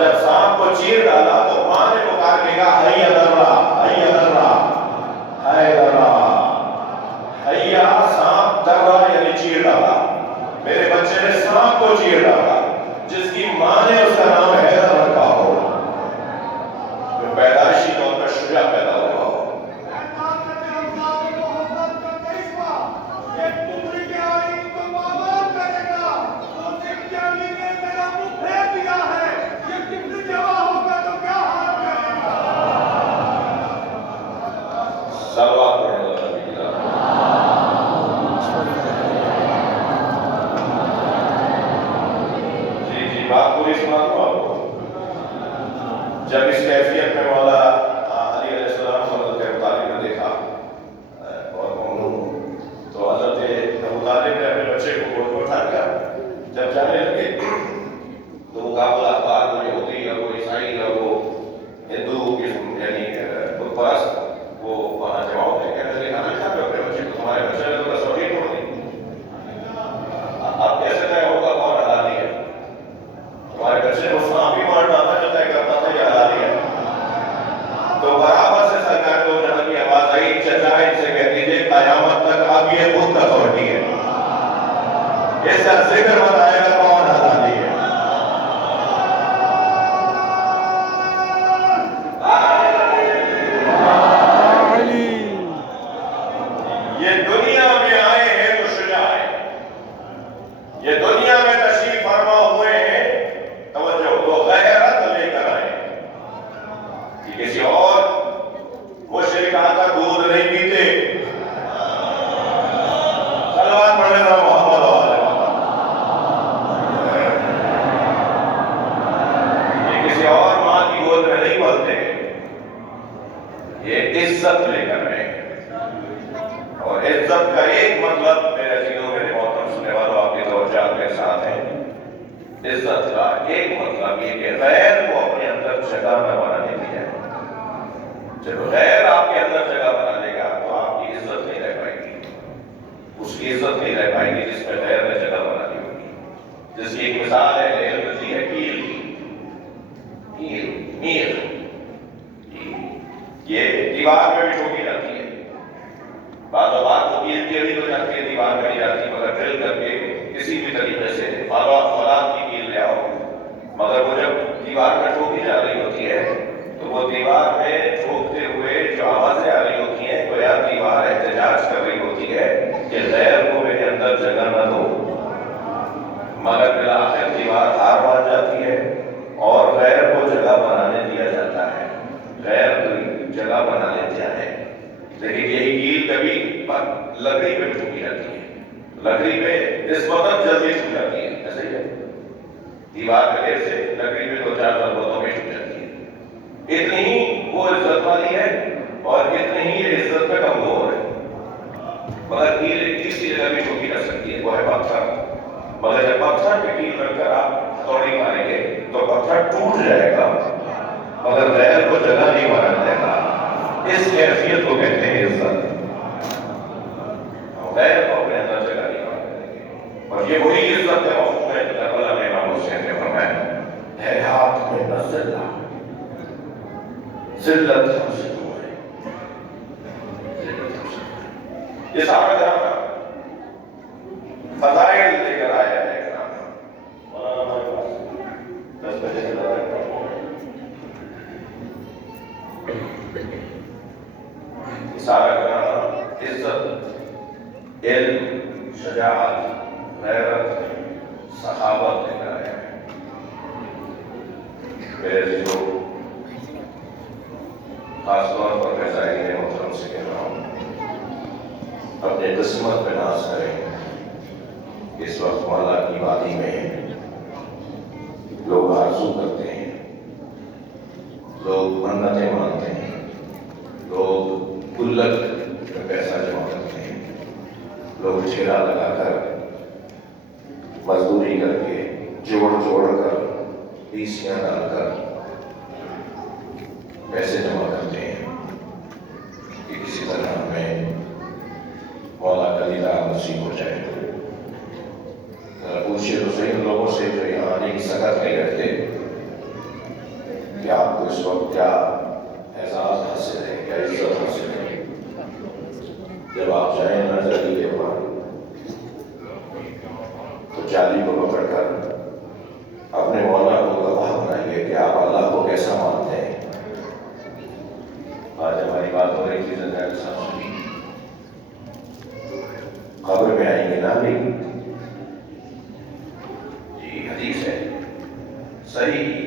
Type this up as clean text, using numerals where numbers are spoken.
اور جب سانپ کو چیر ڈالا تو ماں نے پکار کے کہا حی درا حی درا حی درا، حیا سانپ درا یعنی چیر ڈالا، میرے بچے نے سانپ کو چیر ڈالا، جس کی ماں نے اس کا نام حیدر رکھا ہو، جو پیدائشی طور پر شجاع پیدا ہوا ہو۔ بات پوری سنا دوں آپ کو۔ جب اس کیفیت میں مولا علی علیہ السلام کو حضرت ابو طالب نے دیکھا اور ممنون، تو حضرت ابو طالب نے اپنے بچے کو گود میں اٹھا لیا۔ جب جانے لگے تو مقابلہ بعد میں یہودی اور وہ عیسائی اور وہ ہندو یعنی بت پرست وہ وہاں جمع ہوتے کہنے لگے کھانا کھاتے ہو اپنے بچے کو، تمہارے بچے نے تو رسولی توڑ دی، اب کیسے طے ہوگا کون حلالی ہے؟ ہمارے بچے کو سانپ بھی مار ڈالتا جو طے کرتا تھا یہ حلالی ہے۔ تو برابر سے سرکار دو جہاں کی آواز آئی، چچا ان سے کہہ دیجیے قیامت تک اب یہ خود کسوٹی ہے، اس کا ذکر بتائے گا کون حلالی ہے۔ یہ دنیا میں آئے ہیں تو شجاع ہیں، یہ دنیا میں تشریف فرما ہوئے ہیں، توجہ تو غیرت لے کر آئے ہیں کہ کسی اور مشرکان کا دودھ نہیں پیتے۔ صلوات پڑھنے والا محمد علیہ یہ کسی اور ماں کی گود میں نہیں پلتے، یہ عزت لے کر آئے ہیں۔ اور عزت کا ایک مطلب میرے عزیزوں میرے محترم سننے والوں آپ کی توجہ کے ساتھ ہے، عزت کا ایک مطلب یہ کہ غیر کو اپنے اندر جگہ نہ بنانے دی جائے۔ جب غیر آپ کے اندر جگہ بنا لے گا تو آپ کی عزت نہیں رہ پائے گی، اس کی عزت نہیں رہ پائے گی جس میں غیر نے جگہ بنا لی ہوگی۔ جس کی ایک مثال ہے غیر ملتی ہے کیل کی، میر، یہ دیوار میں بھی ٹھوکی جاتی ہے، بعض اوقات وہ کیل ٹیڑھی ہو جاتی ہے، دیوار میں نہیں جاتی، مگر ڈرل کر کے کسی بھی طریقے سے فولاد کی کیل لے آؤ، مگر وہ جب دیوار میں ٹھوکی جا رہی ہوتی ہے تو وہ دیوار میں ٹھوکتے ہوئے جو آوازیں آ رہی ہوتی ہیں گویا دیوار احتجاج کر رہی ہوتی ہے کہ غیر کو میرے اندر جگہ نہ دو، مگر بالآخر دیوار ہار مان جاتی ہے اور غیر کو جگہ بنانے دیا جاتا ہے، غیر کو جگہ بنا لیتا ہے۔ لیکن یہی کیل کبھی لکڑی پہ ٹھوکی جاتی ہے، لکڑی پہ اس وقت جلدی چھو جاتی ہے، ایسے ہی ہے دیوار پہ دیر سے لکڑی پہ دو چار ضربتوں میں چھو جاتی ہے۔ اتنی ہی وہ عزت والی ہے اور اتنی ہی یہ عزت پہ کمزور ہے، مگر کیل ایک تیسری جگہ بھی ٹھوکی جا سکتی ہے، وہ ہے پتھر، مگر جب پتھر پہ کیل رکھ کر آپ ہتھوڑی ماریں گے تو پتھر ٹوٹ جائے گا مگر غیر کو جگہ نہیں بنا دے گا۔ اس کیفیت کو کہتے ہیں عزت، غیر کو اپنے اندر جگہ نہیں بنا دیں گے، اور یہ وہی عزت ہے مفہوم ہے کربلا میں امام حسین نے فرمایا ہے ہاتھ میں نہ ذلت، ذلت ہم سے دور ہے، یہ سارا کرام فضائل لے کر آیا ہے کرام۔ مولانا ہمارے پاس 10 بجے سے زیادہ سارا کرام عزت، علم، شجاعت، غیرت، صحابت لے کر آیا ہے۔ میرے عزیزوں، خاص طور پر میں زائرین محترم سے کہہ رہا ہوں اپنے قسمت پہ ناز کریں۔ اس وقت مولا کی وادی میں لوگ آرزو کرتے ہیں، لوگ منتیں مانتے ہیں، لوگ گلک میں پیسہ جمع کرتے ہیں، لوگ ٹھیلا لگا کر مزدوری کر کے جوڑ کر پیسیاں ڈال کر پیسے جمع کرتے ہیں کہ کسی طرح ہمیں مولا کا دیدار نصیب ہو جائے۔ پوچھئے تو صحیح ان لوگوں سے جو یہاں آنے کی سکت نہیں رکھتے اس وقت کیا اعزاز حاصل ہے، کیا عزت حاصل ہے جب آپ جائیں نہ جلی کے بعد تو جالی کو پکڑ کر اپنے مولا کو گواہ بنائیے کہ آپ اللہ کو کیسا مانتے ہیں۔ آج ہماری بات ہو رہی تھی زندہ کے ساتھ سنی، قبر میں آئیں گے نہ بھی، جی حدیث ہے صحیح